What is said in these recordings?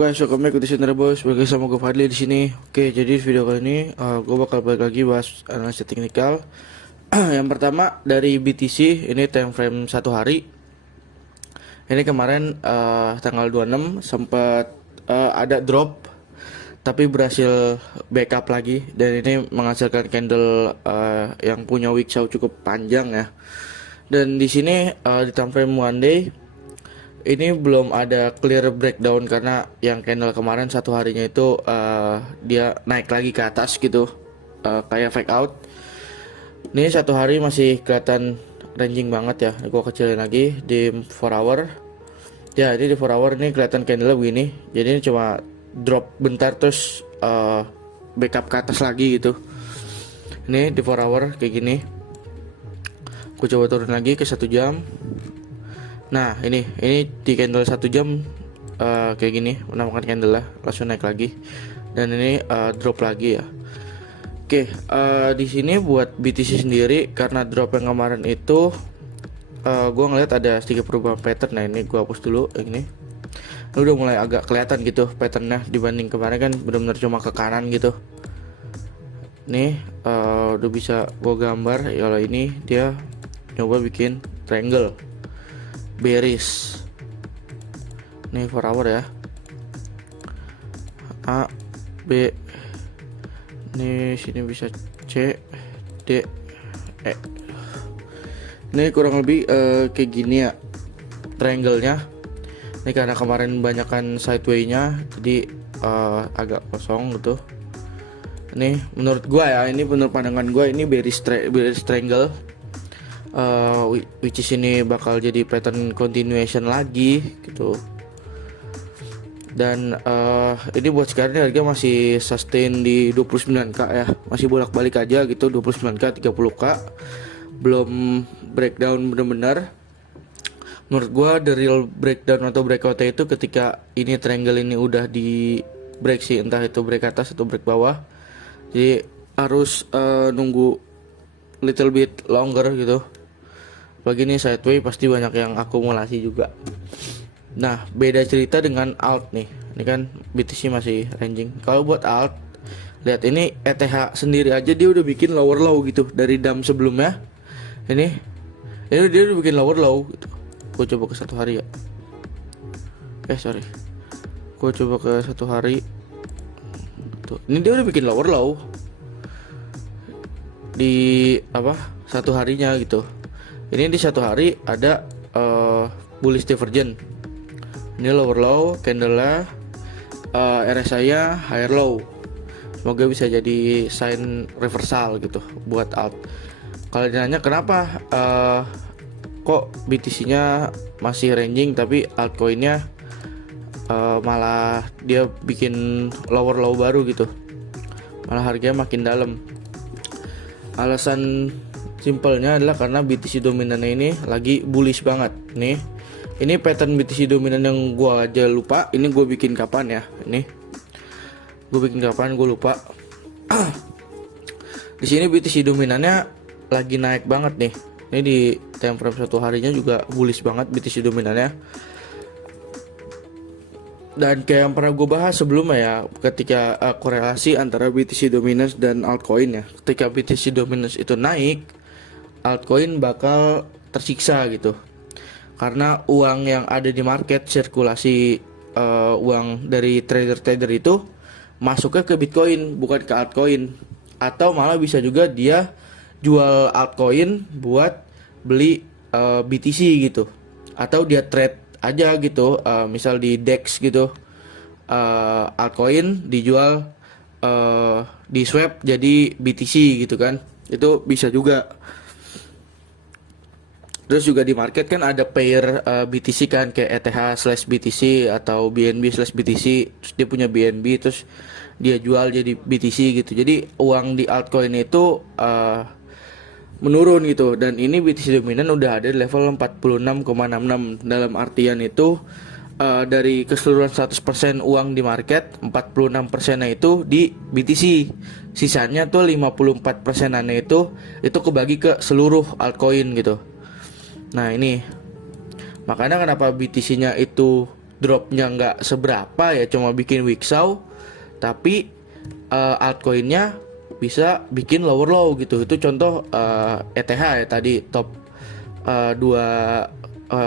guys? Welcome back to Center Bos. Bagi sama gue Fadli di sini. Oke, jadi di video kali ini gue bakal balik lagi bahas analisis teknikal. Yang pertama dari BTC, ini time frame 1 hari. Ini kemarin tanggal 26 sempat ada drop, tapi berhasil backup lagi dan ini menghasilkan candle yang punya wick saw cukup panjang ya. Dan di sini di time frame 1 day ini belum ada clear breakdown karena yang candle kemarin 1 harinya itu dia naik lagi ke atas gitu, kayak fake out. Ini 1 hari masih kelihatan ranging banget ya. Gua kecilin lagi di 4 hour. Ya, ini di 4 hour ini kelihatan candle begini. Jadi ini cuma drop bentar terus backup ke atas lagi gitu. Ini di 4 hour kayak gini. Gue coba turun lagi ke 1 jam. Nah ini di candle 1 jam kayak gini, menampakkan candle lah, langsung naik lagi dan ini drop lagi ya. Oke, di sini buat BTC sendiri karena drop yang kemarin itu gue ngeliat ada sedikit perubahan pattern. Nah ini gue hapus dulu yang ini. Ini udah mulai agak kelihatan gitu patternnya dibanding kemarin kan benar-benar cuma ke kanan gitu. Nih udah bisa gue gambar ya. Ini dia coba bikin triangle bearish. Nih 4 hour ya. A B. Nih sini bisa C D E. Ini kurang lebih kayak gini ya triangle-nya. Ini karena kemarin banyakkan sideway-nya jadi agak kosong gitu. Ini menurut gua ya, ini menurut pandangan gua ini bearish triangle. Which is ini bakal jadi pattern continuation lagi gitu. Dan ini buat sekarang harga masih sustain di 29k ya, masih bolak-balik aja gitu, 29k 30k, belum breakdown bener-bener. Menurut gua the real breakdown atau breakout itu ketika ini triangle ini udah di break sih, entah itu break atas atau break bawah. Jadi harus nunggu little bit longer gitu. Lagi nih sideway pasti banyak yang akumulasi juga. Nah beda cerita dengan alt nih. Ini kan BTC masih ranging. Kalau buat alt, lihat ini ETH sendiri aja dia udah bikin lower low gitu dari dam sebelumnya. Ini dia udah bikin lower low gitu. Gue coba ke 1 hari ya. Gue coba ke 1 hari. Tuh, ini dia udah bikin lower low di 1 harinya gitu. Ini di 1 hari ada bullish divergence. Ini lower low, candle-nya RSI-nya higher low. Semoga bisa jadi sign reversal gitu buat alt. Kalau ditanya kenapa kok BTC-nya masih ranging tapi altcoin-nya malah dia bikin lower low baru gitu, malah harganya makin dalam. Alasan simpelnya adalah karena BTC dominannya ini lagi bullish banget nih. Ini pattern BTC dominan yang gua aja lupa. Ini gue bikin kapan ya? Ini gue bikin kapan? Gue lupa. Di sini BTC dominannya lagi naik banget nih. Ini di time frame 1 harinya juga bullish banget BTC dominannya. Dan kayak yang pernah gue bahas sebelumnya ya, ketika korelasi antara BTC dominance dan altcoin ya. Ketika BTC dominance itu naik, altcoin bakal tersiksa gitu. Karena uang yang ada di market, sirkulasi uang dari trader-trader itu masuknya ke Bitcoin bukan ke altcoin. Atau malah bisa juga dia jual altcoin buat beli BTC gitu. Atau dia trade aja gitu, misal di DEX gitu, altcoin dijual di swap jadi BTC gitu kan. Itu bisa juga. Terus juga di market kan ada pair BTC kan, kayak ETH/BTC atau BNB/BTC. Terus dia punya BNB terus dia jual jadi BTC gitu. Jadi uang di altcoin itu menurun gitu. Dan ini BTC dominan udah ada di level 46,66. Dalam artian itu dari keseluruhan 100% uang di market, 46%-nya itu di BTC. Sisanya tuh 54%-annya itu kebagi ke seluruh altcoin gitu. Nah ini makanya kenapa BTC-nya itu dropnya nggak seberapa ya, cuma bikin wixaw, tapi altcoinnya bisa bikin lower low gitu. Itu contoh ETH ya tadi, top dua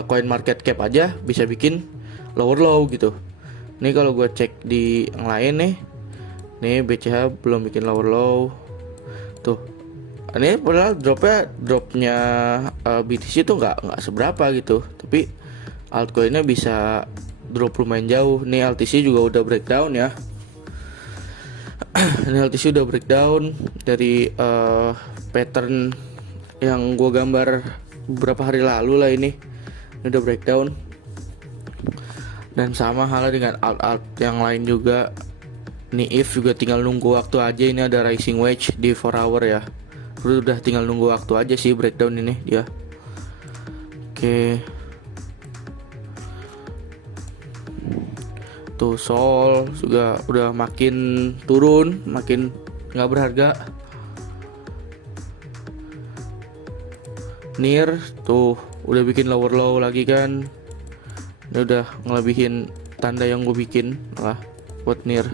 coin market cap aja bisa bikin lower low gitu. Ini kalau gue cek di yang lain nih BCH belum bikin lower low tuh. Ini padahal dropnya BTC itu nggak seberapa gitu, tapi altcoinnya bisa drop lumayan jauh. Nih LTC juga udah breakdown ya. Ini LTC udah breakdown dari pattern yang gue gambar beberapa hari lalu lah. Ini udah breakdown. Dan sama halnya dengan alt yang lain juga. Nih if juga tinggal nunggu waktu aja. Ini ada rising wedge di 4 hour ya. Udah tinggal nunggu waktu aja sih breakdown ini dia. Oke. Tuh Sol juga udah makin turun, makin nggak berharga. NIR tuh udah bikin lower low lagi kan. Ini udah ngelebihin tanda yang gue bikin lah buat NIR.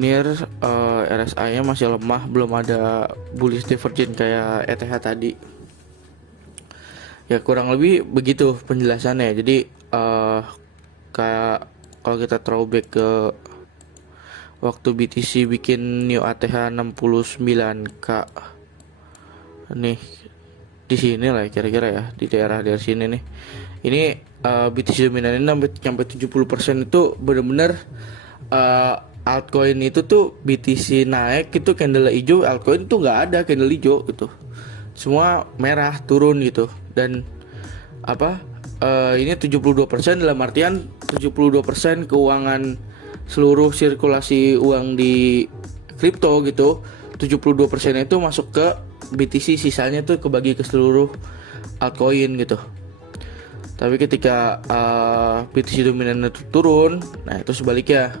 NIR RSI nya masih lemah, belum ada bullish divergence kayak ETH tadi. Ya kurang lebih begitu penjelasannya. Jadi kayak kalau kita throwback ke waktu BTC bikin new ATH 69k nih, di sini lah kira-kira ya, di daerah dari sini nih. Ini BTC dominan ini sampai 70% itu bener-bener altcoin itu tuh BTC naik itu candle hijau, altcoin tuh nggak ada candle hijau gitu, semua merah turun gitu. Dan ini 72% dalam artian 72% keuangan seluruh sirkulasi uang di kripto gitu, 72% itu masuk ke BTC, sisanya tuh kebagi ke seluruh altcoin gitu. Tapi ketika BTC dominan itu turun, nah itu sebaliknya.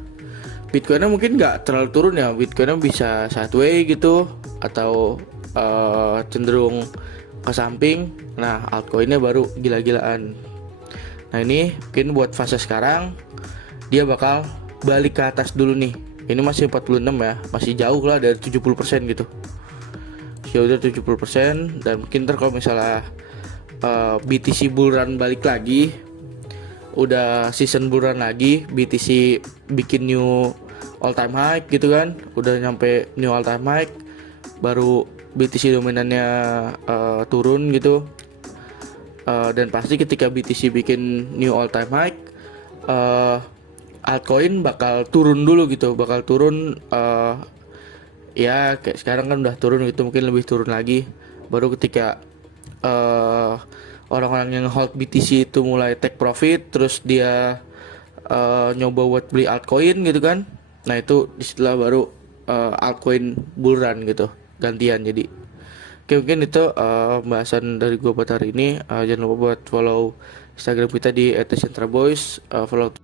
Bitcoinnya mungkin nggak terlalu turun ya, Bitcoinnya bisa sideways gitu atau cenderung ke samping. Nah altcoinnya baru gila-gilaan. Nah ini mungkin buat fase sekarang dia bakal balik ke atas dulu nih. Ini masih 46 ya, masih jauh lah dari 70% gitu. Jauh dari 70%. Dan mungkin kalau misalnya BTC bull run balik lagi, udah season bull run lagi, BTC bikin new all time high gitu kan, udah nyampe new all time high, baru BTC dominannya turun gitu. Dan pasti ketika BTC bikin new all time high, altcoin bakal turun dulu gitu, bakal turun ya kayak sekarang kan udah turun gitu, mungkin lebih turun lagi. Baru ketika orang-orang yang hold BTC itu mulai take profit, terus dia nyoba buat beli altcoin gitu kan, nah itu disitulah baru altcoin bull run gitu, gantian. Jadi oke, mungkin itu pembahasan dari gue buat hari ini. Jangan lupa buat follow Instagram kita di @centraboys, follow